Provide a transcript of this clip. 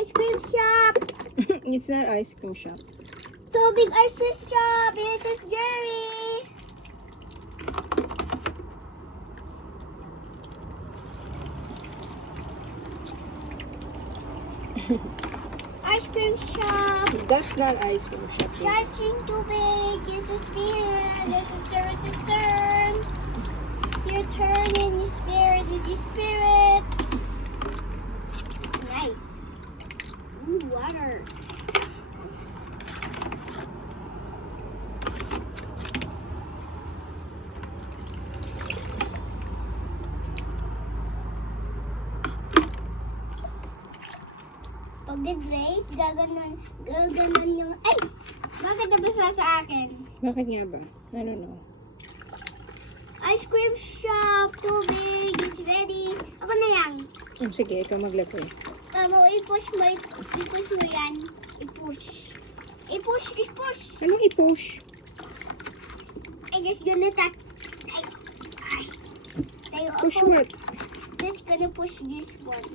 Ice cream shop. It's not ice cream shop. Tubig ice cream shop. This is Jerry. Ice cream shop. That's not ice cream shop. Charging tubig. This is Spirit. This is Jerry's turn. Your turn and your spirit. Did you spirit? Nice. Ooh, water. Pag nag-race, gaganon yung, ay! Bakit nabasa sa akin? Bakit nga ba? I don't know. Ice cream shop, tubig is ready. Ako na yan. Oh, sige, ikaw maglagay. Tama, i-push mo yan. I-push. I-push. Anong i-push? I just gonna tap. Ay. Tayo Push ako. what? Just gonna push this one.